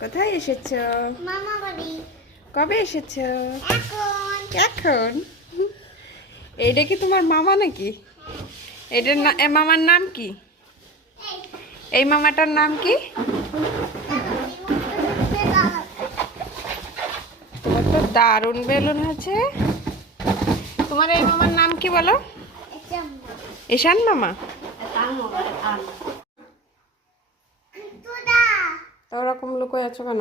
কোথায় এসেছো? মামা বাড়ি। কবে এসেছো? এখন। এখন? এইটা কি তোমার মামা নাকি? এটার মামার নাম কি? এই মামাটার নাম কি? তোমার তো দারুণ বেলুন আছে। তোমার এই মামার নাম কি বলো? ঈশান মামা। তো ওরকম লুকোয় আছো কেন?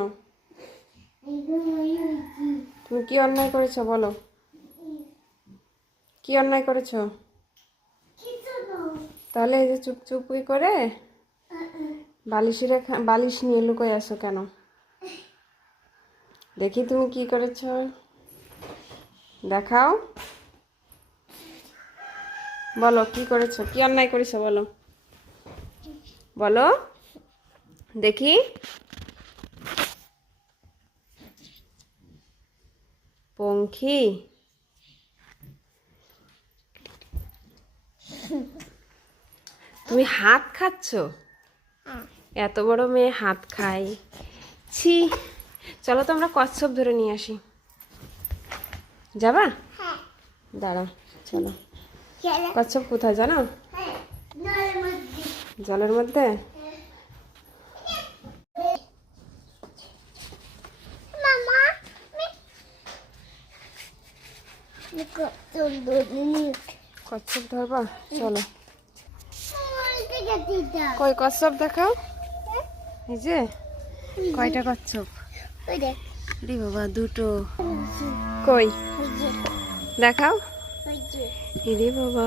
তুমি কি অন্যায় করেছো বলো? কি অন্যায় করেছো? তাহলে এই যে চুপ চুপ করে বালিশ নিয়ে লুকোয় আছো কেন? দেখি তুমি কি করেছো, দেখাও। বলো কি করেছো, কি অন্যায় করেছো বলো, বলো দেখি। পঙ্খী, তুমি হাত খাচ্ছ? এত বড় মেয়ে হাত খাই, ছি। চলো তো আমরা কচ্ছপ ধরে নিয়ে আসি। যাবা? দাঁড়াও, চলো। কচ্ছপ কোথায় জানো? জলের মধ্যে। কচ্ছপ ধরবা? চলো। কই কচ্ছপ দেখাও। এই যে কয়টা কচ্ছপ? রে বাবা, দুটো। কই দেখাও। রে বাবা,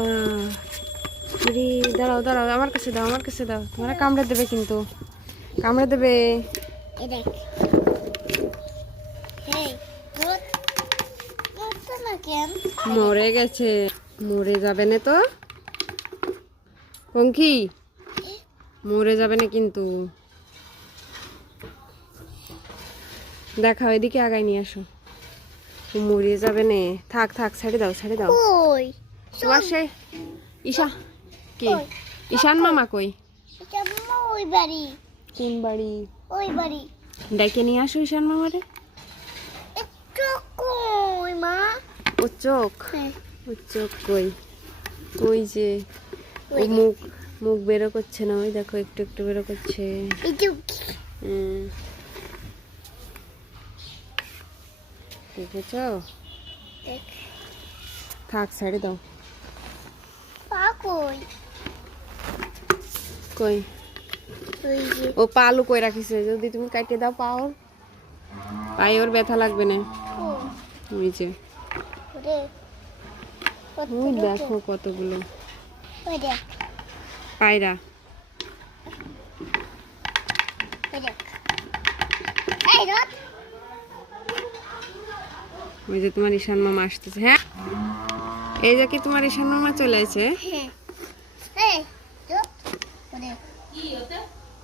রে দাঁড়াও দাঁড়াও, আমার কাছে দাও, আমার কাছে দাও। তোমার কামড়ে দেবে কিন্তু, কামড়ে দেবে। মরে গেছে, মরে যাবে না তো পঙ্খী, মরে যাবে না কিন্তু। দেখাও, এদিকে আগায় নিয়ে আসো। মরে যাবে না, থাক থাক, ছেড়ে দাও ছেড়ে দাও। তোমার সে ঈশা কি? ঈশান মামা কই? ওই বাড়ি। কোন বাড়ি? ওই বাড়ি। ডেকে নিয়ে আসো ঈশান মামারে। কই মা? ও চোখ, ও চোখ কই? ওই যে ও মুখ, মুখ বেরো করছে না, ওই দেখো একটু একটু বেরো করছে। দেখেছ? থাক, ছেড়ে দাও। কই ও পালু কই রাখিছে, যদি তুমি কাটে দাও পাও, পায়ে ওর ব্যথা লাগবে না। ওই যে ওই দেখো কতগুলো পায়রা। ওই যে তোমার ঈশান মামা আসতেছে। হ্যাঁ, এই যে কি তোমার ঈশান মামা চলে আসে।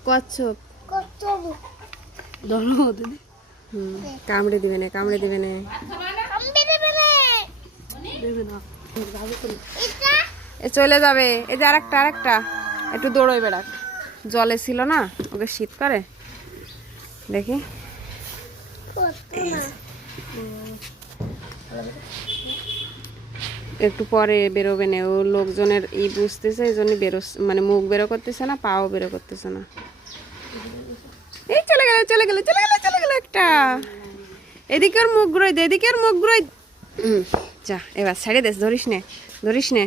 কচ্ছপ ধরো। কামড়ে দিবে না, কামড়ে দিবে না। এ চলে যাবে। এই যে আরেকটা, আরেকটা একটু দৌড়ই বেড়াক। জলে ছিল না, ওকে শীত করে। দেখি একটু পরে বেরোবে না, ও লোকজনের বুঝতেছে, এই জন্য মানে মুখ বেরো করতেছে না, পাও বেরো করতেছে না। এই চলে গেল চলে গেল চলে গেল চলে গেল একটা। এদিকে ওর মুখ ঘুরাই দে, এদিকে ওর মুখ ঘুরাই। যা এবার ছেড়ে দে, ধরিস নে, ধরিস নে।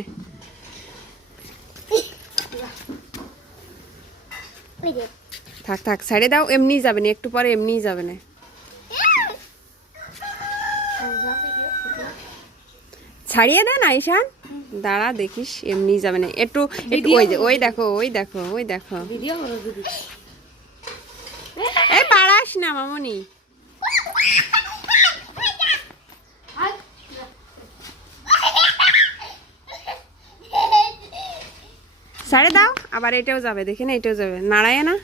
থাক থাক, ছেড়ে দাও, এমনি যাবে না, একটু পরে এমনি যাবে না। ছাড়িয়ে দে না ঈশান, দাঁড়া দেখিস, এমনি যাবে না, একটু একটু। ওই যে ওই দেখো, ওই দেখো, ওই দেখো। এই পাড়াস না মামনি। ছাড়ে দাও, আবার এটাও যাবে, দেখে না, এটাও যাবে, নাড়ায় না।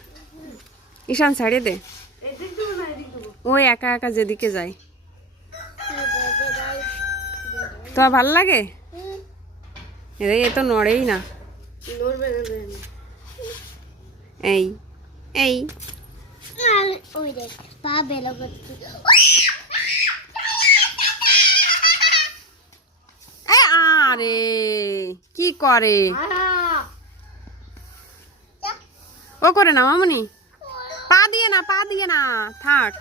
ঈশান ছাড়িয়ে দে, ওই একা একা যেদিকে যায়। তোমার ভাল লাগে? এ তো নড়েই না। এই এই আর ওই দেখ পা বেলা করছে আরে কি করে ও করে না মামনি পা দিয়ে না থাক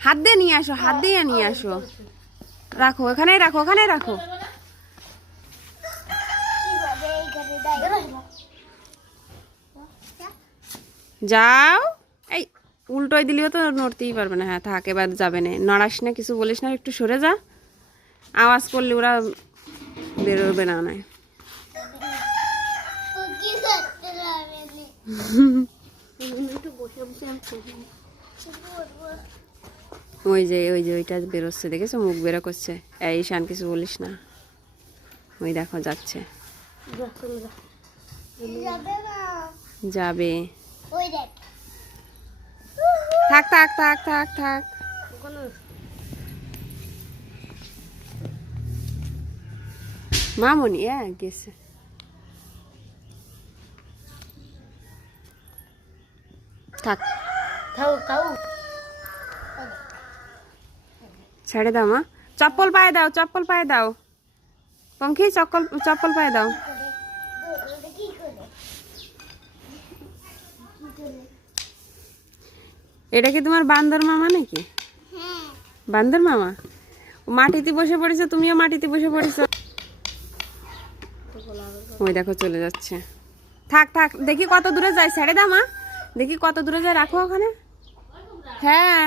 হাত দিয়ে নিয়ে আসো হাত দিয়ে নিয়ে আসো রাখো ওখানেই রাখো যাও এই উল্টোই দিলেও তো নড়তেই পারবে না হ্যাঁ থাক এবার যাবে না নড়াস না কিছু বলিস না একটু সরে যা আওয়াজ করলে ওরা বেরোবে না নয় ওই যে ওইটা বেরোচ্ছে দেখেছো মুখ বেরো করছে এই শান কিছু বলিস না ওই দেখো যাচ্ছে যাবে থাক মামনি গেছে থাক ছেড়ে দাও মা চপ্পল পায়ে দাও পঙ্খি চপ্পল পায়ে দাও এটা কি তোমার বান্দর মামা নাকি বান্দর মামা মাটিতে বসে পড়েছে তুমিও মাটিতে বসে পড়েছো ওই দেখো চলে যাচ্ছে থাক দেখি কত দূরে যায় ছেড়ে দাও মা দেখি কত দূরে যায় রাখো ওখানে হ্যাঁ